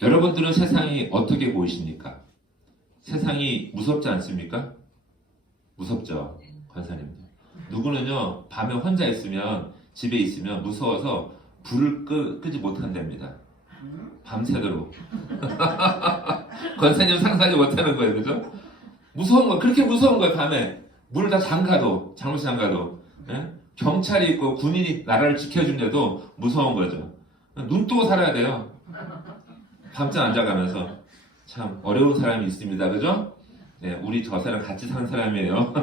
여러분들은 세상이 어떻게 보이십니까? 세상이 무섭지 않습니까? 무섭죠, 권사님도. 누구는요, 밤에 혼자 있으면, 집에 있으면 무서워서 불을 끄지 못한답니다. 밤새도록. 권사님 상상하지 못하는 거예요, 그죠? 무서운 거, 그렇게 무서운 거예요, 밤에. 문을 다 잠가도, 잘못 잠가도. 예? 경찰이 있고 군인이 나라를 지켜준데도 무서운 거죠. 눈 뜨고 살아야 돼요. 밤잠 안 자가면서. 참 어려운 사람이 있습니다, 그죠? 네, 우리 저 사람 같이 사는 사람이에요.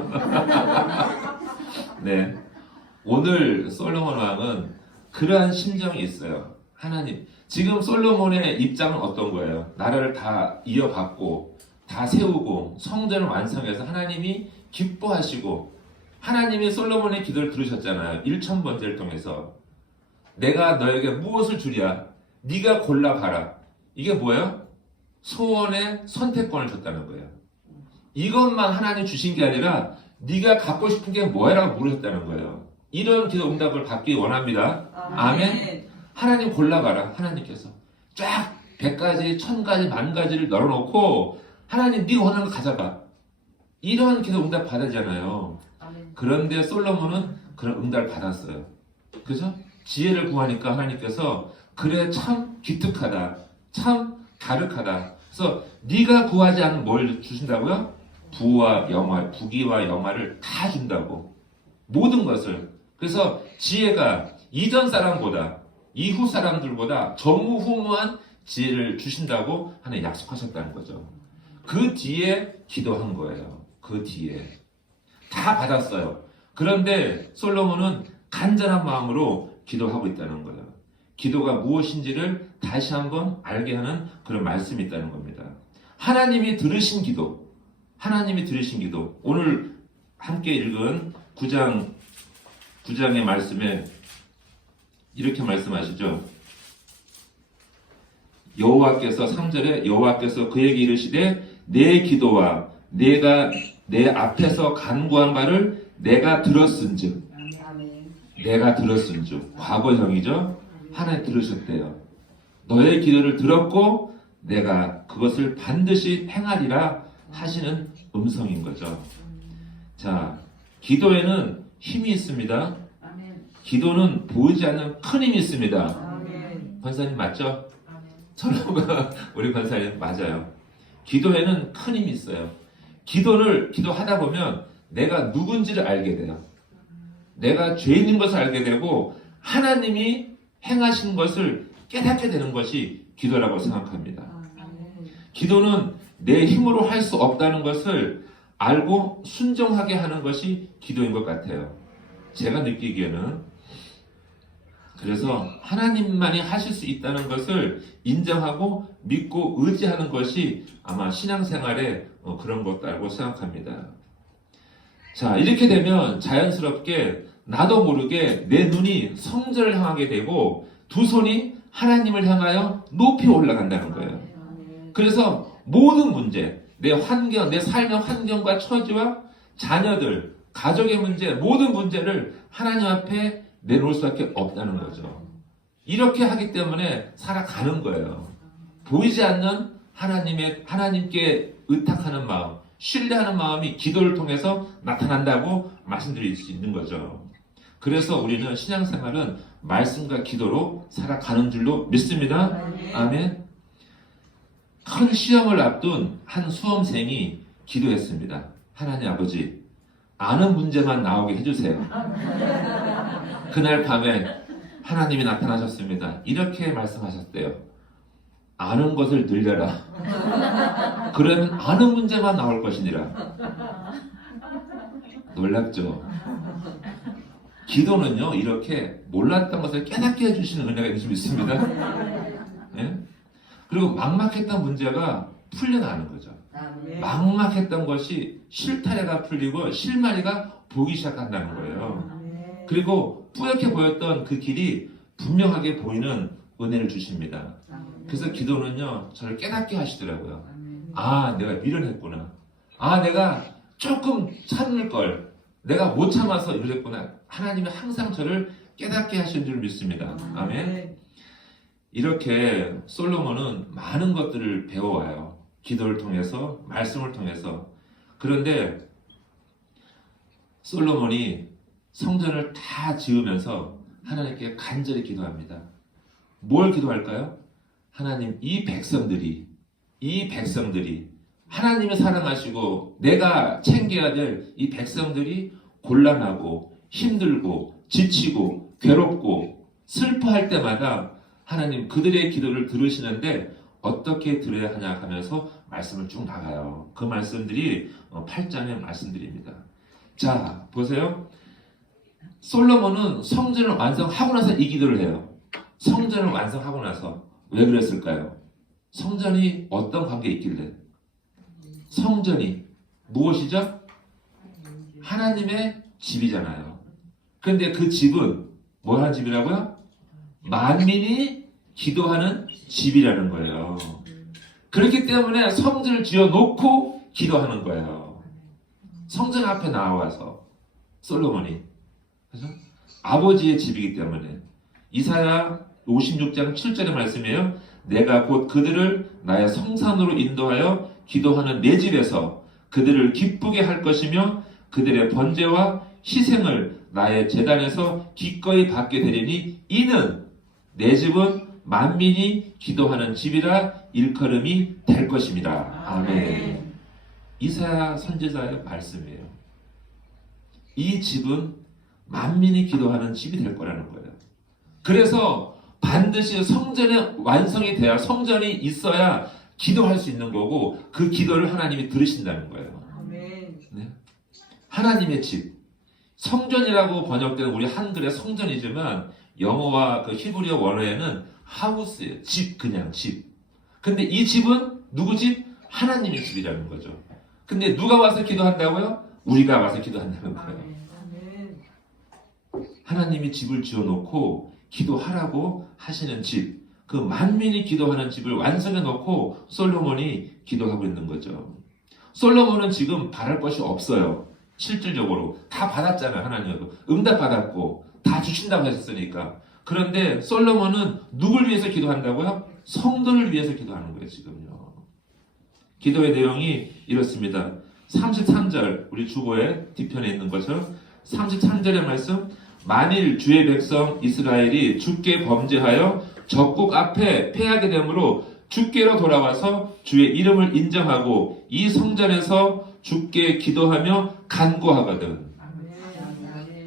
네, 오늘 솔로몬 왕은 그러한 심정이 있어요. 하나님, 지금 솔로몬의 입장은 어떤 거예요? 나라를 다 이어받고 다 세우고 성전을 완성해서 하나님이 기뻐하시고, 하나님이 솔로몬의 기도를 들으셨잖아요. 1,000번째를 통해서. 내가 너에게 무엇을 주랴? 네가 골라봐라. 이게 뭐예요? 소원의 선택권을 줬다는 거예요. 이것만 하나님 주신 게 아니라 네가 갖고 싶은 게 뭐야라고 물으셨다는 거예요. 이런 기도 응답을 받기 원합니다. 아멘. 하나님 골라봐라. 하나님께서 쫙 100가지, 1000가지, 10,000가지를 널어놓고 하나님 네가 원하는 거 가져봐. 이런 기도 응답 받았잖아요. 그런데 솔로몬은 그런 응답을 받았어요. 그죠? 지혜를 구하니까 하나님께서 그래 참 기특하다. 참 가륵하다. 그래서 네가 구하지 않은 뭘 주신다고요? 부와 영화, 부귀와 영화를 다 준다고. 모든 것을. 그래서 지혜가 이전 사람보다 이후 사람들보다 전무후무한 지혜를 주신다고 하는 약속하셨다는 거죠. 그 뒤에 기도한 거예요. 그 뒤에. 다 받았어요. 그런데 솔로몬은 간절한 마음으로 기도하고 있다는 거예요. 기도가 무엇인지를 다시 한번 알게 하는 그런 말씀이 있다는 겁니다. 하나님이 들으신 기도. 하나님이 들으신 기도. 오늘 함께 읽은 9장의 말씀에 이렇게 말씀하시죠. 여호와께서 3절에 여호와께서 그에게 이르시되 내 기도와 내가 내 앞에서 간구한 바를 내가 들었은즉. 내가 들었은즉. 과거형이죠. 하나님 들으셨대요. 너의 기도를 들었고 내가 그것을 반드시 행하리라 하시는 음성인 거죠. 자, 기도에는 힘이 있습니다. 기도는 보이지 않는 큰 힘이 있습니다. 권사님 맞죠? 저는 우리 권사님 맞아요. 기도에는 큰 힘이 있어요. 기도하다 보면 내가 누군지를 알게 돼요. 내가 죄인인 것을 알게 되고 하나님이 행하신 것을 깨닫게 되는 것이 기도라고 생각합니다. 기도는 내 힘으로 할 수 없다는 것을 알고 순종하게 하는 것이 기도인 것 같아요. 제가 느끼기에는. 그래서 하나님만이 하실 수 있다는 것을 인정하고 믿고 의지하는 것이 아마 신앙생활의 그런 것다라고 생각합니다. 자, 이렇게 되면 자연스럽게 나도 모르게 내 눈이 성전을 향하게 되고 두 손이 하나님을 향하여 높이 올라간다는 거예요. 그래서 모든 문제, 내 환경, 내 삶의 환경과 처지와 자녀들, 가족의 문제, 모든 문제를 하나님 앞에 내놓을 수밖에 없다는 거죠. 이렇게 하기 때문에 살아가는 거예요. 보이지 않는 하나님께 의탁하는 마음, 신뢰하는 마음이 기도를 통해서 나타난다고 말씀드릴 수 있는 거죠. 그래서 우리는 신앙생활은 말씀과 기도로 살아가는 줄로 믿습니다. 아멘. 큰 시험을 앞둔 한 수험생이 기도했습니다. 하나님 아버지, 아는 문제만 나오게 해주세요. 그날 밤에 하나님이 나타나셨습니다. 이렇게 말씀하셨대요. 아는 것을 늘려라. 그러면 아는 문제만 나올 것이니라. 놀랍죠? 기도는요, 이렇게 몰랐던 것을 깨닫게 해주시는 은혜가 있을 수 있습니다. 네? 그리고 막막했던 문제가 풀려나는 거죠. 막막했던 것이 실타래가 풀리고 실마리가 보이기 시작한다는 거예요. 그리고 뿌옇게 보였던 그 길이 분명하게 보이는 은혜를 주십니다. 그래서 기도는요, 저를 깨닫게 하시더라고요. 아, 내가 미련했구나. 아, 내가 조금 참을 걸. 내가 못 참아서 이랬구나. 하나님이 항상 저를 깨닫게 하신 줄 믿습니다. 아멘. 이렇게 솔로몬은 많은 것들을 배워와요. 기도를 통해서, 말씀을 통해서. 그런데 솔로몬이 성전을 다 지으면서 하나님께 간절히 기도합니다. 뭘 기도할까요? 하나님, 이 백성들이 하나님을 사랑하시고 내가 챙겨야 될 이 백성들이 곤란하고 힘들고 지치고 괴롭고 슬퍼할 때마다 하나님 그들의 기도를 들으시는데 어떻게 들어야 하냐 하면서 말씀을 쭉 나가요. 그 말씀들이 8장의 말씀들입니다. 자, 보세요. 솔로몬은 성전을 완성하고 나서 이 기도를 해요. 성전을 완성하고 나서. 왜 그랬을까요? 성전이 어떤 관계에 있길래? 성전이 무엇이죠? 하나님의 집이잖아요. 그런데 그 집은 뭐 하는 집이라고요? 만민이 기도하는 집이라는 거예요. 그렇기 때문에 성전을 지어놓고 기도하는 거예요. 성전 앞에 나와서 솔로몬이. 그래서 아버지의 집이기 때문에. 이사야 56장 7절의 말씀이에요. 내가 곧 그들을 나의 성산으로 인도하여 기도하는 내 집에서 그들을 기쁘게 할 것이며 그들의 번제와 희생을 나의 제단에서 기꺼이 받게 되리니 이는 내 집은 만민이 기도하는 집이라 일컬음이 될 것입니다. 아멘. 이사야 선지자의 말씀이에요. 이 집은 만민이 기도하는 집이 될 거라는 거예요. 그래서 반드시 성전의 완성이 돼야, 성전이 있어야 기도할 수 있는 거고 그 기도를 하나님이 들으신다는 거예요. 네? 하나님의 집. 성전이라고 번역되는 우리 한글의 성전이지만 영어와 그 히브리어 원어에는 하우스예요. 집, 그냥 집. 근데 이 집은 누구 집? 하나님의 집이라는 거죠. 근데 누가 와서 기도한다고요? 우리가 와서 기도한다는 거예요. 하나님이 집을 지어놓고 기도하라고 하시는 집, 그 만민이 기도하는 집을 완성해 놓고 솔로몬이 기도하고 있는 거죠. 솔로몬은 지금 바랄 것이 없어요. 실질적으로 다 받았잖아요. 하나님도 응답 받았고 다 주신다고 하셨으니까. 그런데 솔로몬은 누굴 위해서 기도한다고요? 성도를 위해서 기도하는 거예요. 지금요. 기도의 내용이 이렇습니다. 33절, 우리 주보의 뒤편에 있는 것처럼 33절의 말씀, 만일 주의 백성 이스라엘이 주께 범죄하여 적국 앞에 패하게 되므로 주께로 돌아와서 주의 이름을 인정하고 이 성전에서 주께 기도하며 간구하거든.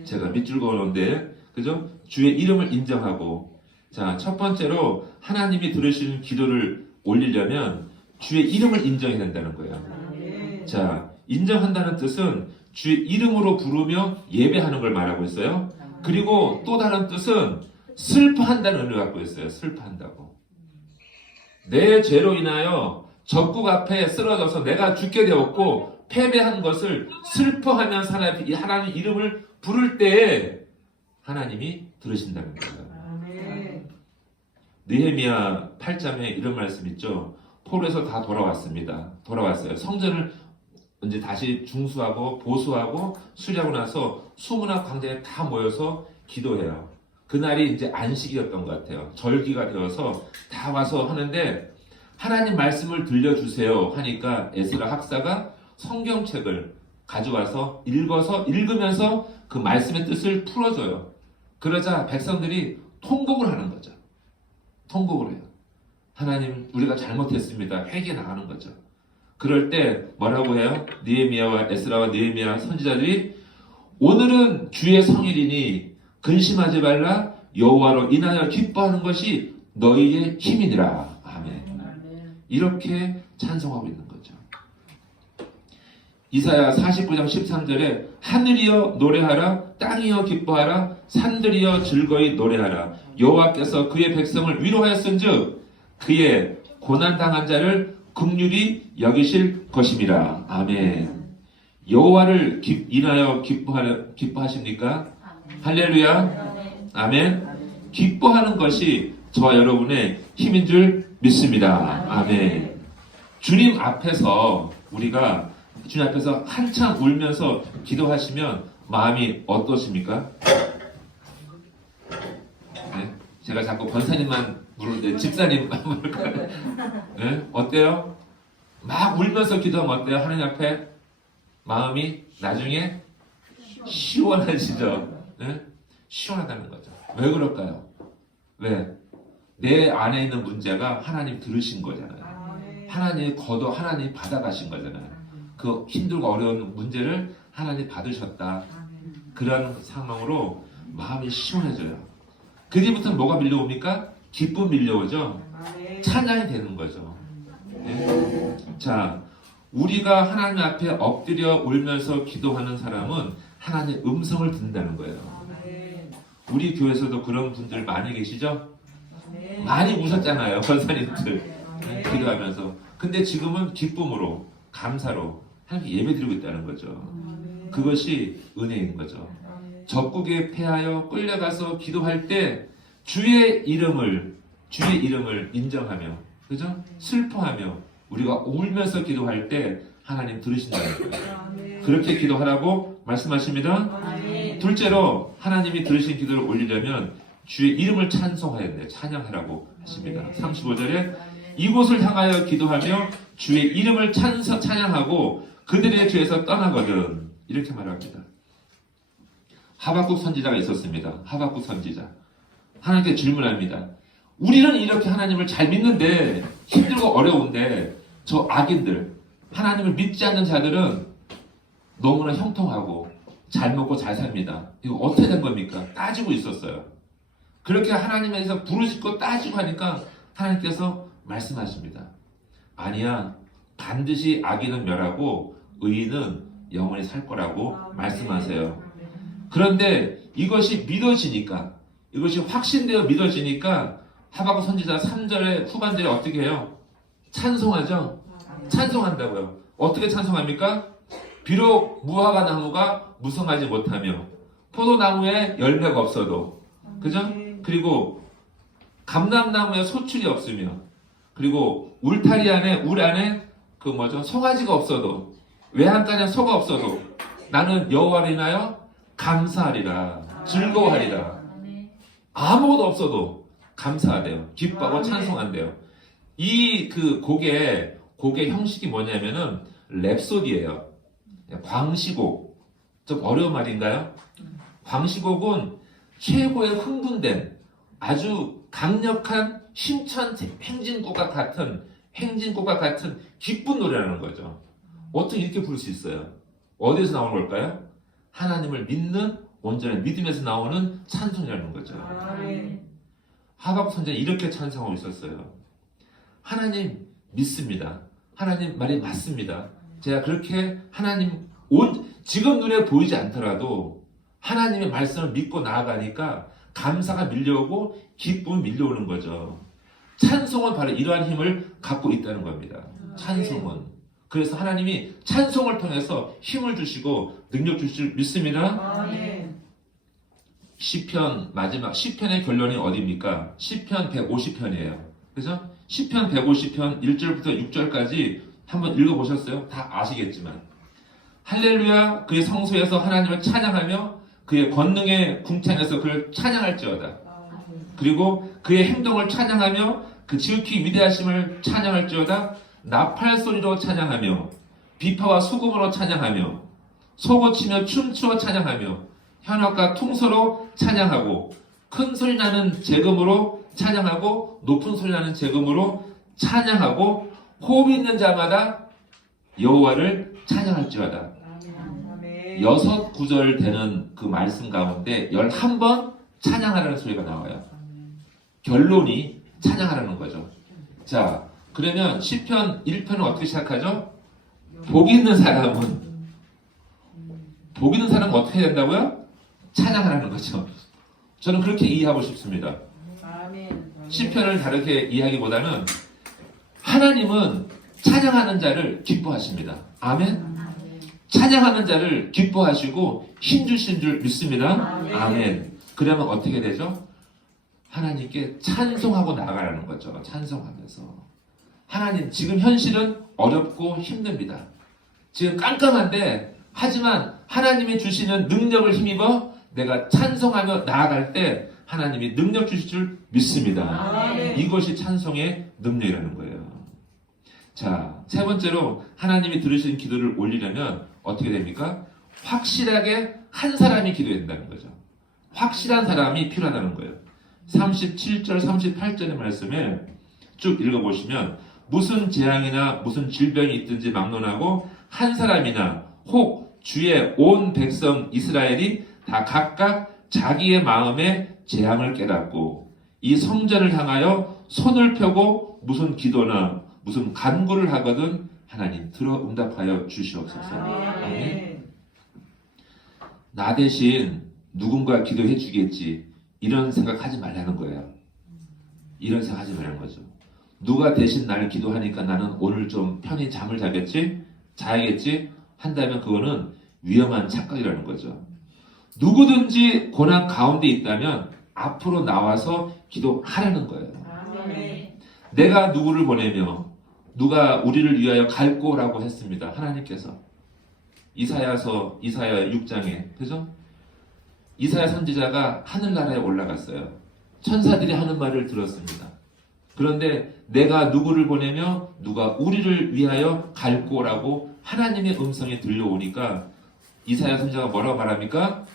제가 밑줄 그어놓은데, 그죠? 주의 이름을 인정하고. 자, 첫 번째로 하나님이 들으시는 기도를 올리려면 주의 이름을 인정해야 된다는 거예요. 자, 인정한다는 뜻은 주의 이름으로 부르며 예배하는 걸 말하고 있어요. 그리고 또 다른 뜻은 슬퍼한다는 의미를 갖고 있어요. 슬퍼한다고. 내 죄로 인하여 적국 앞에 쓰러져서 내가 죽게 되었고 패배한 것을 슬퍼하며 하나님 이름을 부를 때에 하나님이 들으신다는 거예요. 느헤미야 8장에 이런 말씀 있죠. 포로에서 다 돌아왔어요. 성전을 이제 다시 중수하고 보수하고 수리하고 나서 수문학 광장에 다 모여서 기도해요. 그날이 이제 안식이었던 것 같아요. 절기가 되어서 다 와서 하는데 하나님 말씀을 들려주세요 하니까 에스라 학사가 성경책을 가져와서 읽으면서 그 말씀의 뜻을 풀어줘요. 그러자 백성들이 통곡을 하는 거죠. 통곡을 해요. 하나님, 우리가 잘못했습니다. 회개 나가는 거죠. 그럴 때 뭐라고 해요? 느헤미야와 에스라와 느헤미야 선지자들이 오늘은 주의 성일이니 근심하지 말라. 여호와로 인하여 기뻐하는 것이 너희의 힘이니라. 아멘. 이렇게 찬송하고 있는 거죠. 이사야 49장 13절에 하늘이여 노래하라, 땅이여 기뻐하라, 산들이여 즐거이 노래하라. 여호와께서 그의 백성을 위로하였은즉 그의 고난당한 자를 긍휼히 여기실 것임이라. 아멘. 여호와를 인하여 기뻐하십니까? 할렐루야. 아멘. 기뻐하는 것이 저와 여러분의 힘인 줄 믿습니다. 아멘. 주님 앞에서 우리가 주님 앞에서 한참 울면서 기도하시면 마음이 어떠십니까? 네? 제가 자꾸 권사님만 물을 집사님 네? 어때요? 막 울면서 기도하면 어때요? 하나님 앞에 마음이 나중에 시원해지죠. 네? 시원하다는 거죠. 왜 그럴까요? 왜? 내 안에 있는 문제가 하나님 들으신 거잖아요. 하나님 거둬 하나님 받아가신 거잖아요. 그 힘들고 어려운 문제를 하나님 받으셨다. 그런 상황으로 마음이 시원해져요. 그 뒤부터는 뭐가 밀려옵니까? 기쁨 밀려오죠. 찬양이 되는 거죠. 네? 자, 우리가 하나님 앞에 엎드려 울면서 기도하는 사람은 하나님의 음성을 듣는다는 거예요. 우리 교회에서도 그런 분들 많이 계시죠? 많이 우셨잖아요, 권사님들. 기도하면서. 근데 지금은 기쁨으로, 감사로 하나님께 예배드리고 있다는 거죠. 그것이 은혜인 거죠. 적국에 패하여 끌려가서 기도할 때 주의 이름을 인정하며, 그죠? 슬퍼하며 우리가 울면서 기도할 때 하나님 들으신다는 거예요. 그렇게 기도하라고 말씀하십니다. 둘째로 하나님이 들으신 기도를 올리려면 주의 이름을 찬송해야 돼요. 찬양하라고 하십니다. 35절에 이곳을 향하여 기도하며 주의 이름을 찬양하고 그들의 죄에서 떠나거든. 이렇게 말합니다. 하박국 선지자가 있었습니다. 하박국 선지자. 하나님께 질문합니다. 우리는 이렇게 하나님을 잘 믿는데 힘들고 어려운데 저 악인들, 하나님을 믿지 않는 자들은 너무나 형통하고 잘 먹고 잘 삽니다. 이거 어떻게 된 겁니까? 따지고 있었어요. 그렇게 하나님에서 부르짖고 따지고 하니까 하나님께서 말씀하십니다. 아니야, 반드시 악인은 멸하고 의인은 영원히 살 거라고 말씀하세요. 그런데 이것이 믿어지니까, 이것이 확신되어 믿어지니까 하박국 선지자 3절의 후반절에 어떻게 해요? 찬송하죠? 찬송한다고요. 어떻게 찬송합니까? 비록 무화과 나무가 무성하지 못하며 포도나무에 열매가 없어도, 그죠? 그리고 감람나무에 소출이 없으며, 그리고 울타리 안에 울 안에 송아지가 없어도, 외양간에 소가 없어도 나는 여호와를 인하여 감사하리라, 즐거워하리라. 아무것도 없어도 감사하대요. 기뻐하고 찬송한대요. 이 곡의 형식이 뭐냐면은 랩소디예요. 광시곡. 좀 어려운 말인가요? 광시곡은 최고의 흥분된 아주 강력한 힘찬 행진곡과 같은 기쁜 노래라는 거죠. 어떻게 이렇게 부를 수 있어요? 어디에서 나오는 걸까요? 하나님을 믿는 온전한 믿음에서 나오는 찬송이라는 거죠. 하박국 선지자는 이렇게 찬송하고 있었어요. 하나님 믿습니다. 하나님 말이 맞습니다. 제가 그렇게 지금 눈에 보이지 않더라도 하나님의 말씀을 믿고 나아가니까 감사가 밀려오고 기쁨이 밀려오는 거죠. 찬송은 바로 이러한 힘을 갖고 있다는 겁니다. 찬송은. 그래서 하나님이 찬송을 통해서 힘을 주시고 능력 주실 믿습니다. 시편 마지막 시편의 결론이 어디입니까? 시편 150편이에요. 그죠? 시편 150편 1절부터 6절까지 한번 읽어보셨어요? 다 아시겠지만 할렐루야 그의 성소에서 하나님을 찬양하며 그의 권능의 궁창에서 그를 찬양할지어다. 그리고 그의 행동을 찬양하며 그 지극히 위대하심을 찬양할지어다. 나팔소리로 찬양하며 비파와 수금으로 찬양하며 소고치며 춤추어 찬양하며 현악과 퉁소로 찬양하고 큰 소리 나는 재금으로 찬양하고 높은 소리 나는 재금으로 찬양하고 호흡 있는 자마다 여호와를 찬양할지어다. 6구절 되는 그 말씀 가운데 11번 찬양하라는 소리가 나와요. 결론이 찬양하라는 거죠. 자, 그러면 시편 1편은 어떻게 시작하죠? 복 있는 사람은 어떻게 해야 된다고요? 찬양하라는 거죠. 저는 그렇게 이해하고 싶습니다. 시편을 다르게 이해하기보다는 하나님은 찬양하는 자를 기뻐하십니다. 아멘. 찬양하는 자를 기뻐하시고 힘주신 줄 믿습니다. 아멘. 그러면 어떻게 되죠? 하나님께 찬송하고 나아가라는 거죠. 찬송하면서. 하나님, 지금 현실은 어렵고 힘듭니다. 지금 깜깜한데, 하지만 하나님이 주시는 능력을 힘입어 내가 찬송하며 나아갈 때 하나님이 능력 주실 줄 믿습니다. 아멘. 이것이 찬송의 능력이라는 거예요. 자, 세 번째로 하나님이 들으신 기도를 올리려면 어떻게 됩니까? 확실하게 한 사람이 기도한다는 거죠. 확실한 사람이 필요하다는 거예요. 37절, 38절의 말씀에 쭉 읽어보시면 무슨 재앙이나 무슨 질병이 있든지 막론하고 한 사람이나 혹 주의 온 백성 이스라엘이 다 각각 자기의 마음에 재앙을 깨닫고 이 성전을 향하여 손을 펴고 무슨 기도나 무슨 간구를 하거든 하나님 들어 응답하여 주시옵소서. 아멘. 나 대신 누군가 기도해 주겠지 이런 생각하지 말라는 거예요. 이런 생각하지 말라는 거죠. 누가 대신 나를 기도하니까 나는 오늘 좀 편히 잠을 자야겠지 한다면 그거는 위험한 착각이라는 거죠. 누구든지 고난 가운데 있다면 앞으로 나와서 기도하라는 거예요. 아멘. 내가 누구를 보내며 누가 우리를 위하여 갈고라고 했습니다. 하나님께서 이사야 6장에 그죠? 이사야 선지자가 하늘나라에 올라갔어요. 천사들이 하는 말을 들었습니다. 그런데 내가 누구를 보내며 누가 우리를 위하여 갈고라고 하나님의 음성이 들려오니까 이사야 선지자가 뭐라고 말합니까?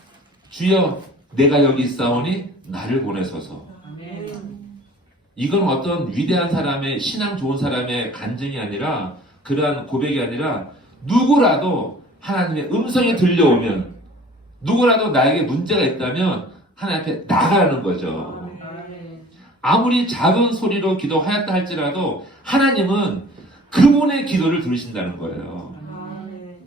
주여 내가 여기 있사오니 나를 보내소서. 아멘. 이건 어떤 위대한 사람의 신앙 좋은 사람의 간증이 아니라 그러한 고백이 아니라 누구라도 하나님의 음성이 들려오면 누구라도 나에게 문제가 있다면 하나님 앞에 나가라는 거죠. 아멘. 아무리 작은 소리로 기도하였다 할지라도 하나님은 그분의 기도를 들으신다는 거예요. 아멘.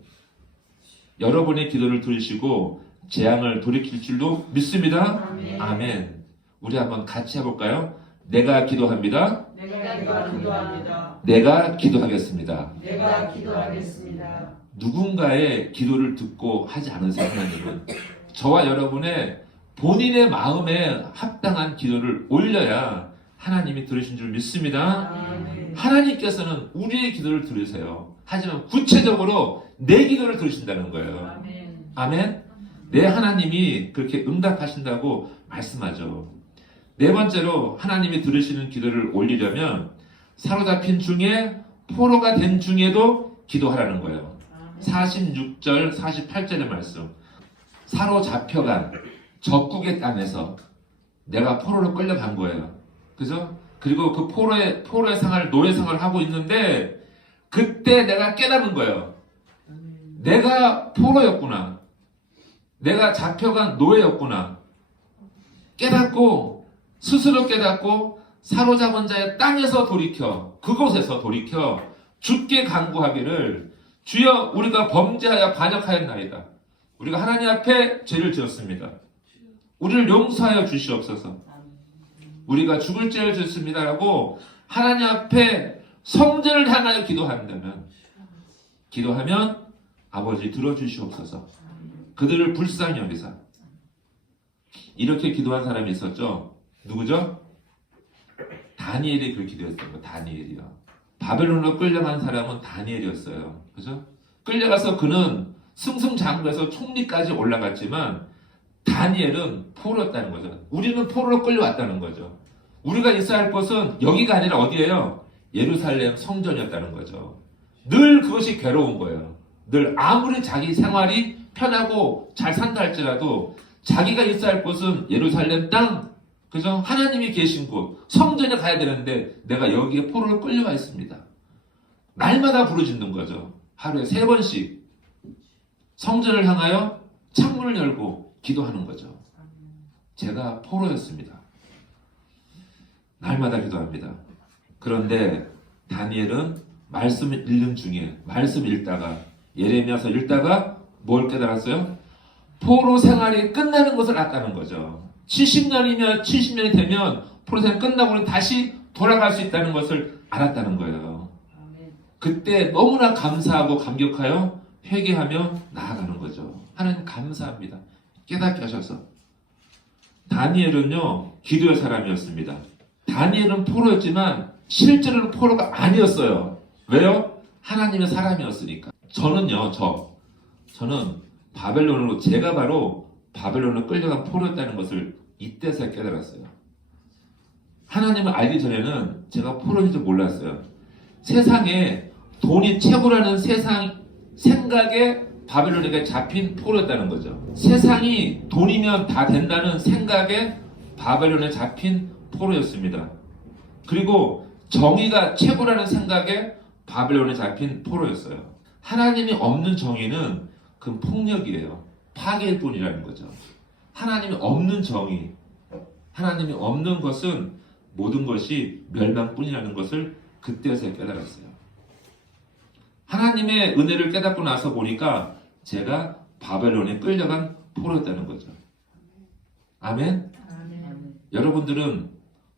여러분의 기도를 들으시고 재앙을 돌이킬 줄도 믿습니다. 아멘. 아멘. 우리 한번 같이 해볼까요? 내가 기도합니다. 내가 기도합니다. 내가 기도하겠습니다. 내가 기도하겠습니다. 누군가의 기도를 듣고 하지 않으세요, 하나님은. 저와 여러분의 본인의 마음에 합당한 기도를 올려야 하나님이 들으신 줄 믿습니다. 아멘. 하나님께서는 우리의 기도를 들으세요. 하지만 구체적으로 내 기도를 들으신다는 거예요. 아멘. 아멘? 내 하나님이 그렇게 응답하신다고 말씀하죠. 네 번째로 하나님이 들으시는 기도를 올리려면 사로잡힌 중에 포로가 된 중에도 기도하라는 거예요. 46절, 48절의 말씀. 사로잡혀간 적국의 땅에서 내가 포로로 끌려간 거예요. 그죠? 그리고 그 포로의 생활, 노예 생활을 하고 있는데 그때 내가 깨닫는 거예요. 내가 포로였구나. 내가 잡혀간 노예였구나. 깨닫고 스스로 깨닫고 사로잡은 자의 땅에서 돌이켜 그곳에서 돌이켜 주께 간구하기를 주여 우리가 범죄하여 반역하였나이다. 우리가 하나님 앞에 죄를 지었습니다. 우리를 용서하여 주시옵소서. 우리가 죽을 죄를 지었습니다라고 하나님 앞에 성전을 향하여 기도하면 아버지 들어주시옵소서. 그들을 불쌍히 여기사. 이렇게 기도한 사람이 있었죠. 누구죠? 다니엘이 그 기도했던 거. 다니엘이요. 바벨론으로 끌려간 사람은 다니엘이었어요. 그죠? 끌려가서 그는 승승장구해서 총리까지 올라갔지만 다니엘은 포로였다는 거죠. 우리는 포로로 끌려왔다는 거죠. 우리가 있어야 할 곳은 여기가 아니라 어디예요? 예루살렘 성전이었다는 거죠. 늘 그것이 괴로운 거예요. 늘 아무리 자기 생활이 편하고 잘 산다 할지라도 자기가 있어야 할 곳은 예루살렘 땅, 그죠? 하나님이 계신 곳, 성전에 가야 되는데 내가 여기에 포로로 끌려와 있습니다. 날마다 부르짖는 거죠. 하루에 3번씩 성전을 향하여 창문을 열고 기도하는 거죠. 제가 포로였습니다. 날마다 기도합니다. 그런데 다니엘은 말씀을 읽는 중에 말씀 읽다가 예레미야서 읽다가 뭘 깨달았어요? 포로 생활이 끝나는 것을 알았다는 거죠. 70년이면 70년이 되면 포로 생활이 끝나고는 다시 돌아갈 수 있다는 것을 알았다는 거예요. 그때 너무나 감사하고 감격하여 회개하며 나아가는 거죠. 하나님 감사합니다. 깨닫게 하셔서. 다니엘은요 기도의 사람이었습니다. 다니엘은 포로였지만 실제로는 포로가 아니었어요. 왜요? 하나님의 사람이었으니까. 저는 바벨론으로 제가 바로 바벨론으로 끌려간 포로였다는 것을 이때서 깨달았어요. 하나님을 알기 전에는 제가 포로인 줄 몰랐어요. 세상에 돈이 최고라는 세상 생각에 바벨론에게 잡힌 포로였다는 거죠. 세상이 돈이면 다 된다는 생각에 바벨론에 잡힌 포로였습니다. 그리고 정의가 최고라는 생각에 바벨론에 잡힌 포로였어요. 하나님이 없는 정의는 그 폭력이에요. 파괴일 뿐이라는 거죠. 하나님이 없는 정의, 하나님이 없는 것은 모든 것이 멸망뿐이라는 것을 그때서야 깨달았어요. 하나님의 은혜를 깨닫고 나서 보니까 제가 바벨론에 끌려간 포로였다는 거죠. 아멘? 여러분들은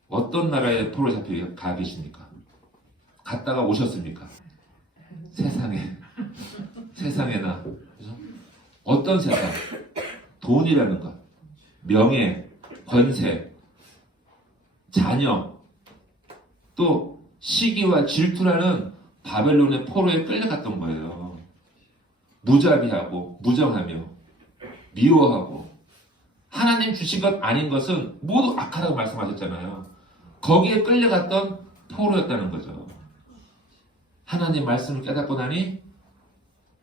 어떤 나라에 포로 잡혀 가 계십니까? 갔다가 오셨습니까? 세상에나 그죠? 어떤 세상? 돈이라는 것, 명예, 권세, 자녀, 또 시기와 질투라는 바벨론의 포로에 끌려갔던 거예요. 무자비하고 무정하며 미워하고 하나님 주신 것 아닌 것은 모두 악하다고 말씀하셨잖아요. 거기에 끌려갔던 포로였다는 거죠. 하나님 말씀을 깨닫고 나니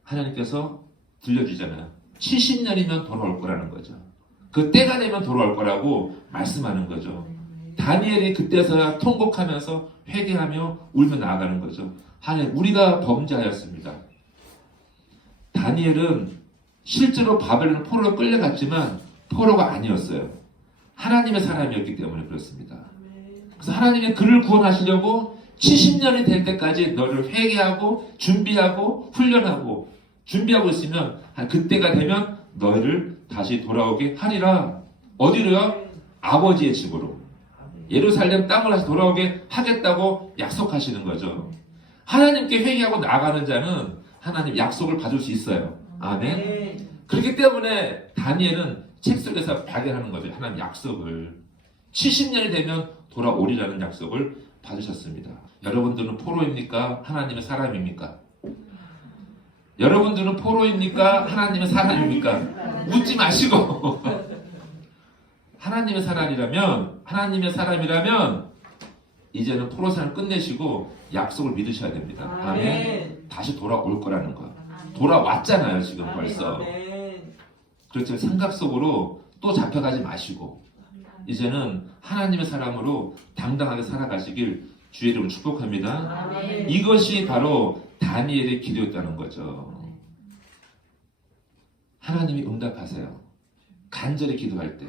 하나님께서 들려주잖아요. 70년이면 돌아올 거라는 거죠. 그 때가 되면 돌아올 거라고 말씀하는 거죠. 다니엘이 그때서야 통곡하면서 회개하며 울며 나아가는 거죠. 하나님, 우리가 범죄하였습니다. 다니엘은 실제로 바벨론 포로로 끌려갔지만 포로가 아니었어요. 하나님의 사람이었기 때문에 그렇습니다. 그래서 하나님이 그를 구원하시려고 70년이 될 때까지 너를 회개하고 준비하고 훈련하고 준비하고 있으면 그때가 되면 너희를 다시 돌아오게 하리라. 어디로요? 아버지의 집으로. 예루살렘 땅을 다시 돌아오게 하겠다고 약속하시는 거죠. 하나님께 회개하고 나아가는 자는 하나님 약속을 받을 수 있어요. 아멘. 그렇기 때문에 다니엘은 책 속에서 발견하는 거죠. 하나님 약속을 70년이 되면 돌아오리라는 약속을 받으셨습니다. 여러분들은 포로입니까? 하나님의 사람입니까? 여러분들은 포로입니까? 하나님의 사람입니까? 묻지 마시고 하나님의 사람이라면 이제는 포로 생활을 끝내시고 약속을 믿으셔야 됩니다. 아멘. 다시 돌아올 거라는 거. 돌아왔잖아요, 지금 벌써. 그렇지만 생각 속으로 또 잡혀가지 마시고 이제는 하나님의 사람으로 당당하게 살아가시길 주의 이름으로 축복합니다. 이것이 바로 다니엘의 기도였다는 거죠. 하나님이 응답하세요. 간절히 기도할 때.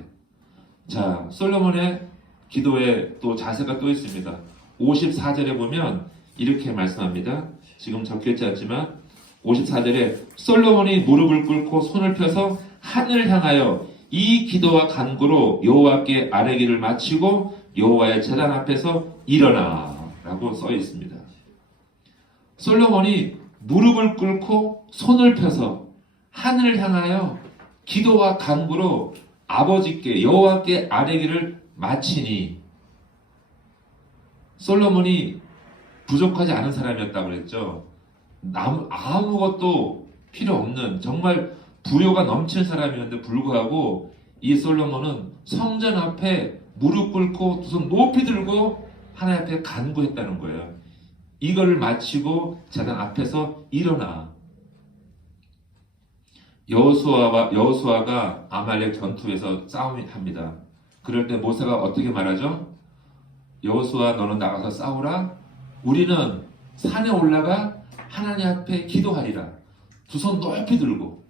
자, 솔로몬의 기도에 또 자세가 또 있습니다. 54절에 보면 이렇게 말씀합니다. 지금 적혀있지 않지만 54절에 솔로몬이 무릎을 꿇고 손을 펴서 하늘을 향하여 이 기도와 간구로 여호와께 아뢰기를 마치고 여호와의 제단 앞에서 일어나 라고 써 있습니다. 솔로몬이 무릎을 꿇고 손을 펴서 하늘을 향하여 기도와 간구로 아버지께 여호와께 아뢰기를 마치니 솔로몬이 부족하지 않은 사람이었다고 그랬죠. 아무것도 필요 없는 정말 부요가 넘치는 사람이었는데 불구하고 이 솔로몬은 성전 앞에 무릎 꿇고 두 손 높이 들고 하나님 앞에 간구했다는 거예요. 이거를 마치고 제단 앞에서 일어나. 여호수아가 아말렉 전투에서 싸움합니다. 그럴 때 모세가 어떻게 말하죠? 여호수아 너는 나가서 싸우라. 우리는 산에 올라가 하나님 앞에 기도하리라. 두 손 높이 들고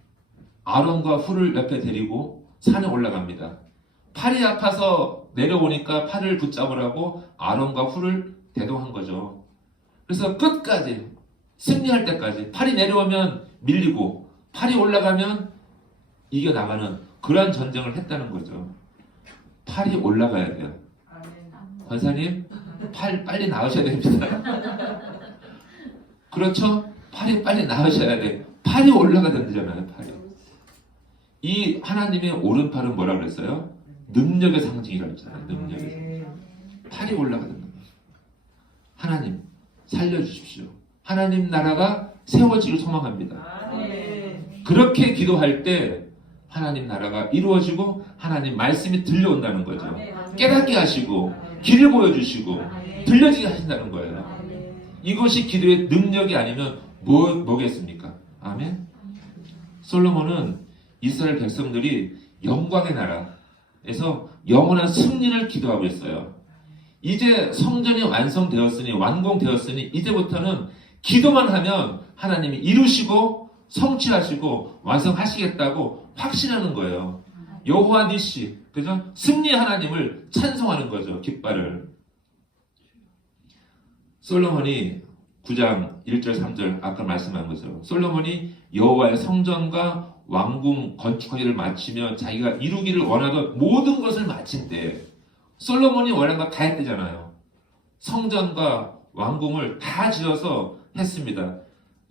아론과 훌을 옆에 데리고 산에 올라갑니다. 팔이 아파서 내려오니까 팔을 붙잡으라고 아론과 훌을 대동한 거죠. 그래서 끝까지 승리할 때까지 팔이 내려오면 밀리고 팔이 올라가면 이겨나가는 그러한 전쟁을 했다는 거죠. 팔이 올라가야 돼요. 권사님, 팔 빨리 나으셔야 됩니다. 그렇죠? 팔이 빨리 나으셔야 돼. 팔이 올라가야 된다잖아요. 팔이. 이 하나님의 오른팔은 뭐라 그랬어요? 능력의 상징이라고 했잖아요. 능력의 상징. 팔이 올라가야 된다. 하나님 살려주십시오. 하나님 나라가 세워지길 소망합니다. 그렇게 기도할 때 하나님 나라가 이루어지고 하나님 말씀이 들려온다는 거죠. 아멘. 깨닫게 하시고 길을 보여주시고 아멘. 들려지게 하신다는 거예요. 아멘. 이것이 기도의 능력이 아니면 뭐겠습니까? 아멘. 솔로몬은 이스라엘 백성들이 영광의 나라에서 영원한 승리를 기도하고 있어요. 이제 성전이 완성되었으니 완공되었으니 이제부터는 기도만 하면 하나님이 이루시고 성취하시고 완성하시겠다고 확신하는 거예요. 여호와 니시, 그죠? 승리 하나님을 찬송하는 거죠. 깃발을. 솔로몬이 9장 1절 3절 아까 말씀한 것처럼 솔로몬이 여호와의 성전과 왕궁 건축하기를 마치며 자기가 이루기를 원하던 모든 것을 마친 때에 솔로몬이 원하는 거 다 했대잖아요. 성전과 왕궁을 다 지어서 했습니다.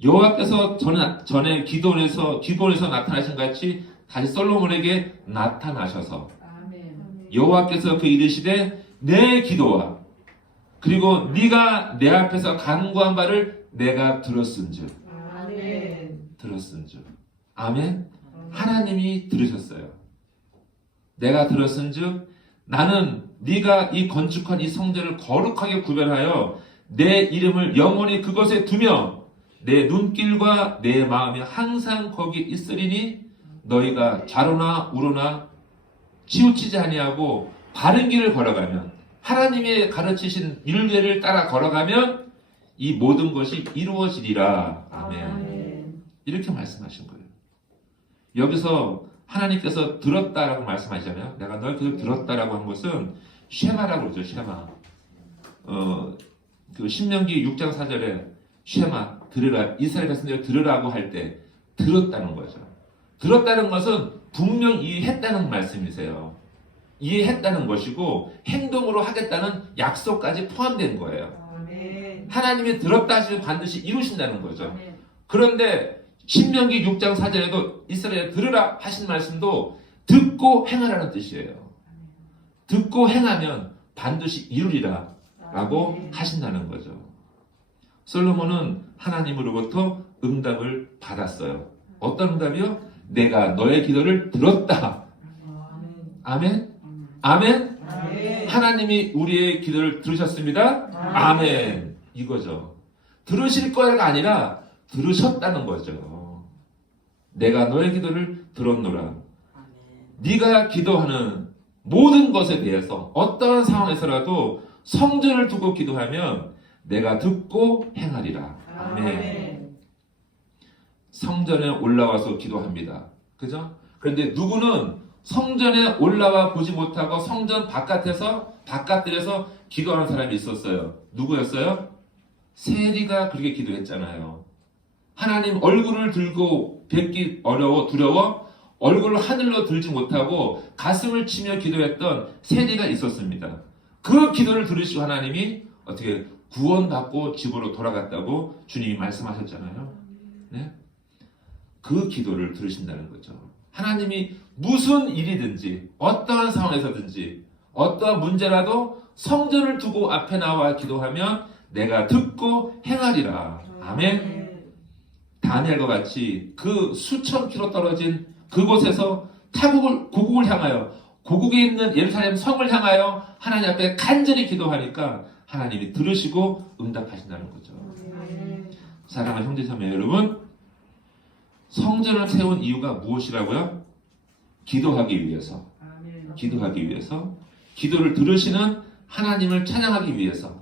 여호와께서 전에 기도원에서 나타나신 같이 다시 솔로몬에게 나타나셔서 아멘. 여호와께서 그 이르시되 내 기도와 그리고 네가 내 앞에서 간구한 바를 내가 들었은즉 아멘. 하나님이 들으셨어요. 내가 들었은즉 나는 네가 이 건축한 이 성전을 거룩하게 구별하여 내 이름을 영원히 그것에 두며 내 눈길과 내 마음이 항상 거기 있으리니 너희가 좌로나 우로나 치우치지 아니하고 바른 길을 걸어가면 하나님의 가르치신 율례를 따라 걸어가면 이 모든 것이 이루어지리라. 아멘. 이렇게 말씀하신 거예요. 여기서 하나님께서 들었다라고 말씀하시잖아요. 내가 널 그 들었다라고 한 것은 쉐마라고 그러죠. 쉐마. 그 신명기 6장 4절에 쉐마 들으라 이스라엘 백성들 들으라고 할 때 들었다는 거죠. 들었다는 것은 분명 이해했다는 말씀이세요. 이해했다는 것이고 행동으로 하겠다는 약속까지 포함된 거예요. 아멘. 하나님이 들었다 하시면 반드시 이루신다는 거죠. 아멘. 그런데 신명기 6장 4절에도 이스라엘 들으라 하신 말씀도 듣고 행하라는 뜻이에요. 듣고 행하면 반드시 이루리라 라고 아멘. 하신다는 거죠. 솔로몬은 하나님으로부터 응답을 받았어요. 어떤 응답이요? 내가 너의 기도를 들었다. 아멘? 아멘? 아멘. 하나님이 우리의 기도를 들으셨습니다. 아멘. 이거죠. 들으실 거야가 아니라 들으셨다는 거죠. 내가 너의 기도를 들었노라. 네가 기도하는 모든 것에 대해서 어떠한 상황에서라도 성전을 두고 기도하면 내가 듣고 행하리라. 아멘. 성전에 올라와서 기도합니다. 그죠? 그런데 누구는 성전에 올라와 보지 못하고 성전 바깥들에서 기도하는 사람이 있었어요. 누구였어요? 세리가 그렇게 기도했잖아요. 하나님 얼굴을 들고 뵙기 두려워 얼굴을 하늘로 들지 못하고 가슴을 치며 기도했던 세리가 있었습니다. 그 기도를 들으시고 하나님이 어떻게 구원받고 집으로 돌아갔다고 주님이 말씀하셨잖아요. 네? 그 기도를 들으신다는 거죠. 하나님이 무슨 일이든지 어떠한 상황에서든지 어떠한 문제라도 성전을 두고 앞에 나와 기도하면 내가 듣고 행하리라. 아멘. 다니엘과 같이 그 수천 킬로 떨어진 그곳에서 고국을 향하여 고국에 있는 예루살렘 성을 향하여 하나님 앞에 간절히 기도하니까 하나님이 들으시고 응답하신다는 거죠. 사랑하는 형제자매 여러분, 성전을 세운 이유가 무엇이라고요? 기도하기 위해서. 기도하기 위해서. 기도를 들으시는 하나님을 찬양하기 위해서.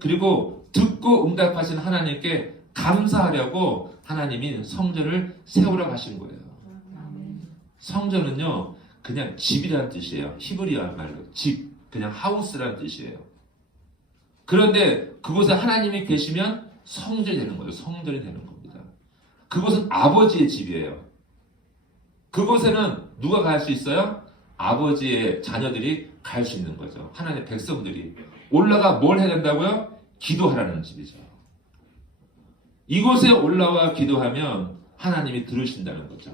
그리고 듣고 응답하신 하나님께 감사하려고 하나님이 성전을 세우라고 하신 거예요. 성전은요, 그냥 집이라는 뜻이에요. 히브리어 말로 집, 그냥 하우스라는 뜻이에요. 그런데 그곳에 하나님이 계시면 성전이 되는 거예요. 성전이 되는 겁니다. 그곳은 아버지의 집이에요. 그곳에는 누가 갈 수 있어요? 아버지의 자녀들이 갈 수 있는 거죠. 하나님의 백성들이 올라가 뭘 해야 된다고요? 기도하라는 집이죠. 이곳에 올라와 기도하면 하나님이 들으신다는 거죠.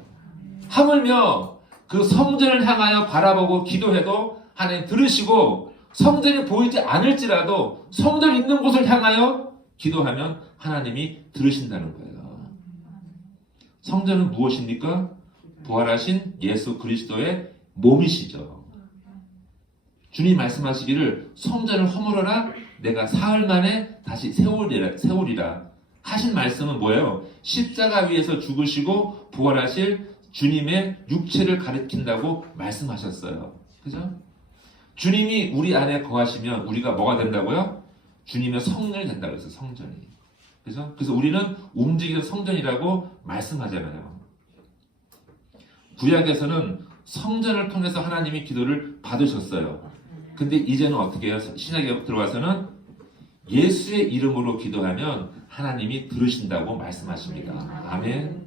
하물며 그 성전을 향하여 바라보고 기도해도 하나님 들으시고 성전이 보이지 않을지라도 성전 있는 곳을 향하여 기도하면 하나님이 들으신다는 거예요. 성전은 무엇입니까? 부활하신 예수 그리스도의 몸이시죠. 주님 말씀하시기를 성전을 허물어라 내가 사흘 만에 다시 세우리라 하신 말씀은 뭐예요? 십자가 위에서 죽으시고 부활하실 주님의 육체를 가리킨다고 말씀하셨어요. 그죠? 주님이 우리 안에 거하시면 우리가 뭐가 된다고요? 주님의 성전이 된다고 했어요. 성전이. 그죠? 그래서 우리는 움직이는 성전이라고 말씀하잖아요. 구약에서는 성전을 통해서 하나님이 기도를 받으셨어요. 근데 이제는 어떻게 해요? 신약에 들어와서는 예수의 이름으로 기도하면 하나님이 들으신다고 말씀하십니다. 아멘.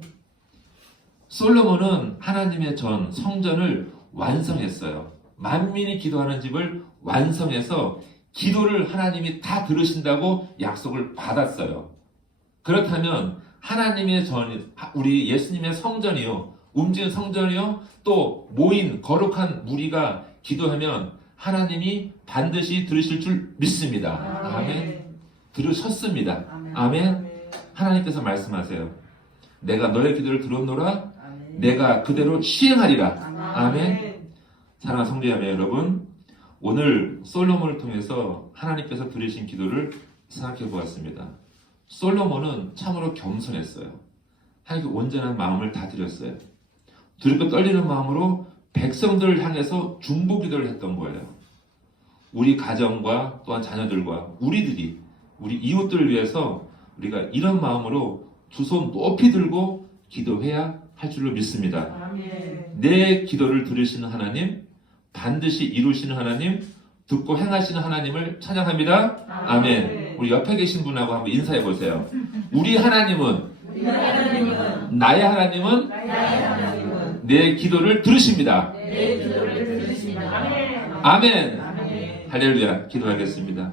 솔로몬은 하나님의 전 성전을 완성했어요. 만민이 기도하는 집을 완성해서 기도를 하나님이 다 들으신다고 약속을 받았어요. 그렇다면 하나님의 전, 우리 예수님의 성전이요, 움직이는 성전이요, 또 모인 거룩한 무리가 기도하면 하나님이 반드시 들으실 줄 믿습니다. 아멘. 들으셨습니다. 아멘. 하나님께서 말씀하세요. 내가 너의 기도를 들었노라. 내가 그대로 시행하리라. 아멘. 사랑하는 성도자매 여러분, 오늘 솔로몬을 통해서 하나님께서 들으신 기도를 생각해 보았습니다. 솔로몬은 참으로 겸손했어요. 하나님께 온전한 마음을 다 드렸어요. 두렵고 떨리는 마음으로 백성들을 향해서 중보 기도를 했던 거예요. 우리 가정과 또한 자녀들과 우리 이웃들을 위해서 우리가 이런 마음으로 두 손 높이 들고 기도해야 할 줄로 믿습니다. 아멘. 내 기도를 들으시는 하나님, 반드시 이루시는 하나님, 듣고 행하시는 하나님을 찬양합니다. 아멘. 우리 옆에 계신 분하고 한번 인사해 보세요. 우리 하나님은, 나의 하나님은 내 기도를 들으십니다. 내 기도를 들으십니다. 아멘. 아멘. 할렐루야. 기도하겠습니다.